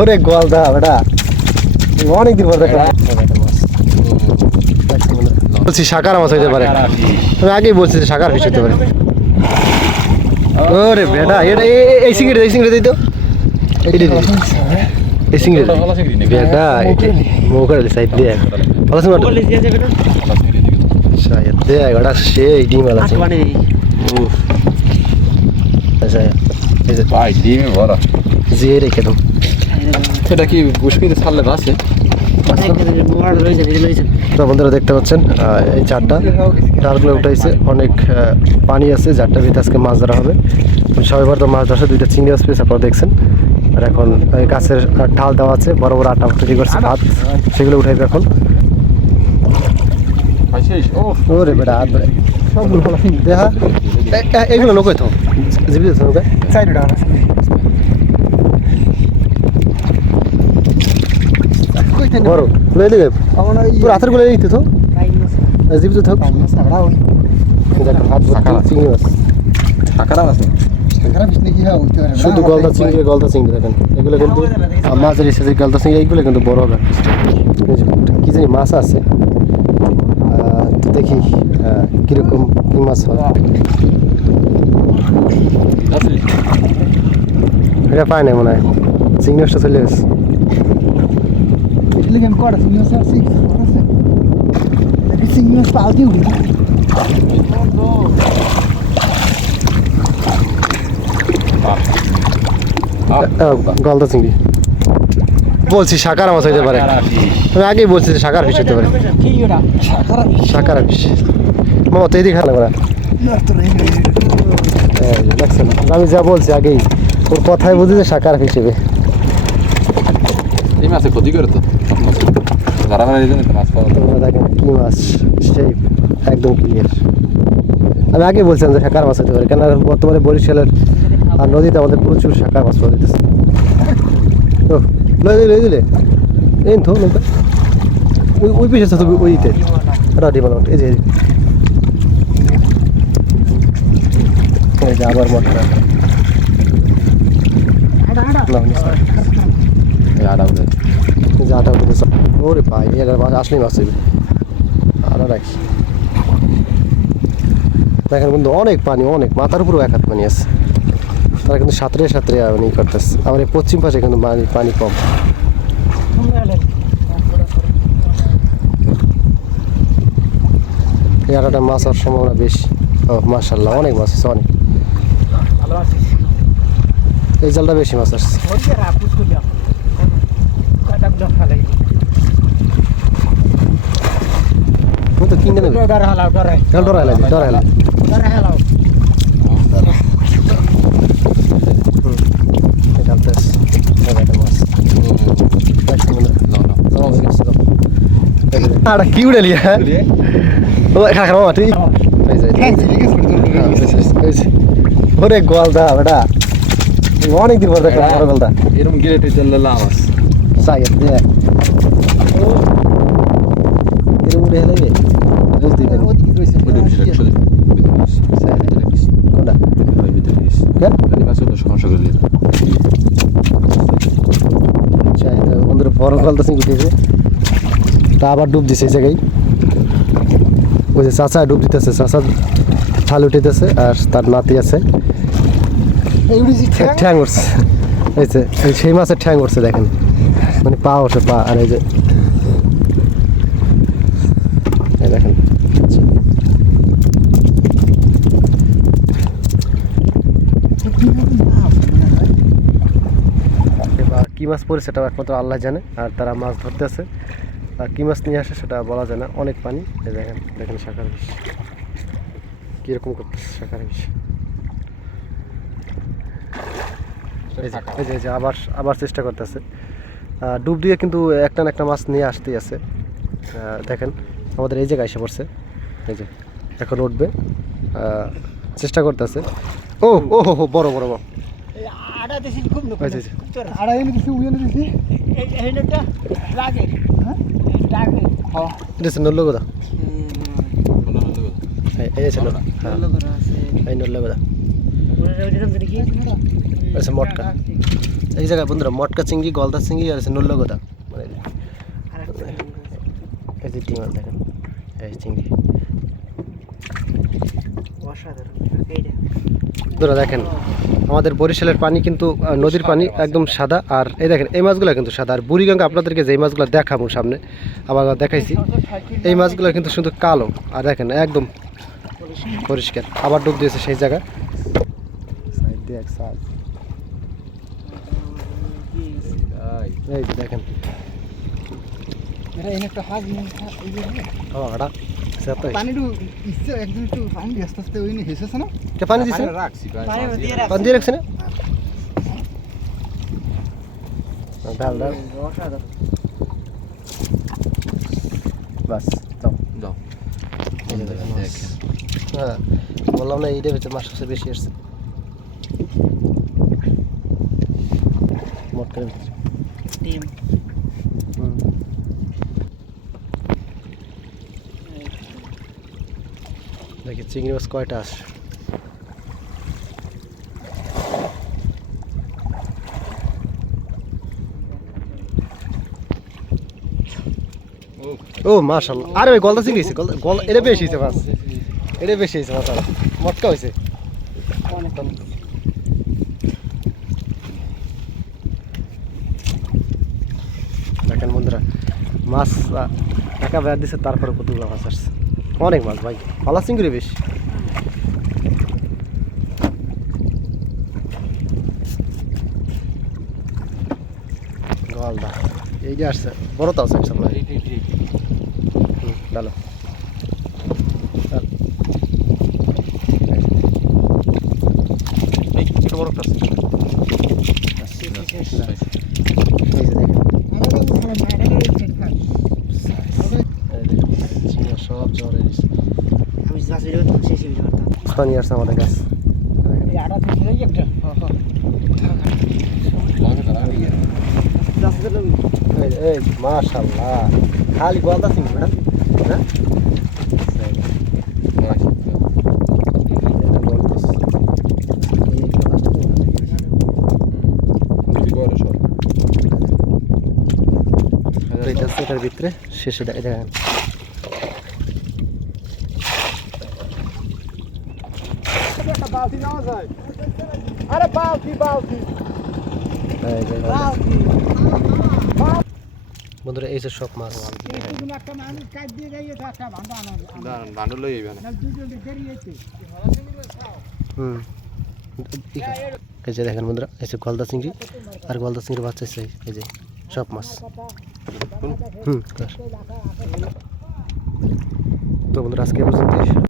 ওরে গলদা বেটা। অনেক দিন পর দেখলাম বলছি সাকার মাছ হইতে পারে। আমি আগেই বলছি যে সাকার ফিশ হতে পারে। ওরে বেটা এটা এই সিঙ্গিরে এই সিঙ্গিরে দিই তো। এই সিঙ্গিরে বেটা মুখের সাইড দিয়ে। ভালো সিঙ্গিরে শায়দ দে এগোটা সেই ডিম আলা আচ্ছা ভাই ডিমে ভরা। জিয়ে রেখে দাও। এটা কি পুষ্পিতে ছাড়লে তো বন্ধুরা দেখতে পাচ্ছেন এই চারটা। ডালগুলো উঠাইছে অনেক পানি আছে যারটা ভিতরে আজকে মাছ ধরা হবে। সবাইবার তো মাছ ধরছে দুইটা চিংড়ি মাছ পেয়েছে আপনারা দেখছেন। আর এখন গাছের ঢাল দেওয়া আছে বড় বড় আটা তৈরি করছে ভাত সেগুলো উঠাইবে এখন। ও ওরে বেটা হাত বেড়ে দেখা এগুলো নৌকায় তো জীবিত বড়। তুলে দিকে তোর হাতেরগুলো দিতে তো? জীবিত থাক। দেখো হাত ভর্তি চিংড়ি মাছ। আছে শুধু গলদা চিংড়ি গলদা চিংড়ি দেখেন। এগুলো কিন্তু মাছের এসেছে গলদা চিংড়ি এইগুলো কিন্তু বড় হবে। কি জানি মাছ আছে। দেখি কীরকম কি মাছ হয়। এটা পায় না মনে হয়। চিংড়ি মাছটা চলে গেছে। আহ, গলদা চিংড়ি। বলছি সাকার মাছ হইতে পারে। আমি আগেই বলছি যে সাকার ফিশ হতে পারে। সাকার ফিশ। মামা তো এদিকে করা। আমি যা বলছি আগেই ওর কথাই বুঝি যে সাকার হিসেবে এই মাছে ক্ষতি করে তো যারা মারা দিয়েছেন তো মাছ পাওয়া দেখেন কি মাছ সেই একদম ক্লিয়ার আমি আগে বলছিলাম যে সাকার মাছ হতে পারে কেন বর্তমানে বরিশালের আর নদীতে আমাদের প্রচুর সাকার মাছ পাওয়া যেতেছে তো লই দিলে দিলে এই তো নৌকা ওই ওই পিছিয়ে তো ওইতে রাডি বানাও এই যে এই যে। এই যে আবার মটর আটা উঠে যে আটা উঠেছে ওরে ভাই এর মাছ আসলেই মাছ আরও রাখি দেখেন কিন্তু অনেক পানি, অনেক মাথার উপরেও এক হাত পানি আছে। তারা কিন্তু সাঁতরে সাঁতরে মানে করতেছে। আবার এই পশ্চিম পাশে কিন্তু পানি পানি কম। আটাটা মাছ হওয়ার সম্ভাবনা বেশি। ও মার্শাল্লাহ অনেক মাছ আছে, অনেক। এই জালটা বেশি মাছ আসছে। তুমি তো কিনে নেবে? কেন ডরাই লাগে ডরাই লাগে ডালতেছে দেখেন মাছ আরে কি উড়ে লিয়া ও খা মাটি ওরে বেটা। অনেক দিন পর দেখলাম বড় গোয়ালদা। এরকম গেলে চললে লাভ আছে। সাইড দে এরকম উড়ে হেলে বুঝতে পারি ওটা বিষয় একশো দিন কোনটা কেন এই মাছে তো সমস্যা করলে বড় উঠেছে তা আবার ডুব দিছে এই জায়গায় ওই যে চাচা ডুব দিতেছে চাচা ঠাল উঠেতেছে আর তার নাতি আছে ঠ্যাং উঠছে এই সেই মাছের ঠ্যাং উঠছে দেখেন মানে পা উঠছে পা, আর এই যে দেখেন। কী মাছ পড়ে সেটা একমাত্র আল্লাহ জানে, আর তারা মাছ ধরতে আছে আর কী মাছ নিয়ে আসে সেটা বলা যায় না, অনেক পানি। দেখেন দেখেন শাখার বিষ। কীরকম করতেছে শাখার বিষ। এই যে আবার আবার চেষ্টা করতেছে। ডুব দিয়ে কিন্তু একটা না একটা মাছ নিয়ে আসতেই আছে দেখেন আমাদের এই জায়গায় এসে পড়ছে এই যে এখন উঠবে চেষ্টা করতেছে ও ও হো হো বড় বড় বড় হ্যাঁ আচ্ছা মটকা এই জায়গায় বন্ধুরা মটকা চিংড়ি গলদা চিংড়ি আর আছে নল্লগোদা মানে এই যে দেখেন এই চিংড়ি। বন্ধুরা দেখেন আমাদের বরিশালের পানি কিন্তু নদীর পানি একদম সাদা আর এই দেখেন এই মাছগুলো কিন্তু সাদা। আর বুড়িগঙ্গা আপনাদেরকে যে মাছগুলো দেখাবো সামনে আবার দেখাইছি এই মাছগুলো কিন্তু শুধু কালো আর দেখেন একদম পরিষ্কার। আবার ডুব দিয়েছে সেই জায়গায় সাইড দিয়ে এক সাইড। এই যে দেখেন। এটা এনে একটা ও আড়া সেটাই। পানিটু ইচ্ছে একদম একটু পানি আস্তে আস্তে ওই নিয়ে হেসেছে না? কে পানি দিছে? রাখছি পানি দিয়ে রাখছে। না? ডাল ডাল। বাস যাও দাও। মাছ। হ্যাঁ বললাম না এইটার ভিতরে মাছ সবচেয়ে বেশি আসছে। মটকার ভিতরে। হুম। দেখি চিংড়ি মাছ কয়টা আছে? ও মাশাল্লাহ আরে ভাই গলদা চিংড়ি হয়েছে গলদা গল এটা বেশি হয়েছে মাছ। এটা বেশি হয়েছে মাছ মটকা হয়েছে দেখেন বন্ধুরা মাছ একা বেড়া দিছে তারপরে কতগুলো মাছ আসছে? অনেক মাছ ভাই পালা চিংড়ি বেশি? গলদা এই যে আসছে বড় তো আছে একসাথে হুম, ডালো বড় একটা আছে। এই যে দেখেন। এই দেখেন, ঝিঙে সব জ্বরে দিছে। পানি আসছে আমাদের কাছে দেখেন। এই যে, এই যে, মাশাআল্লাহ খালি গলদা না হ্যাঁ এটার ভিতরে শেষে দেখ- দেখেন আরে বালতি বালতি। বন্ধুরা এই যে সব মাছ। হুম। এই যে দেখেন বন্ধুরা এই যে গলদা চিংড়ি আর গলদা চিংড়ির বাচ্চা আছে এই যে সব মাছ। হুম। তো বন্ধুরা আজকে পর্যন্ত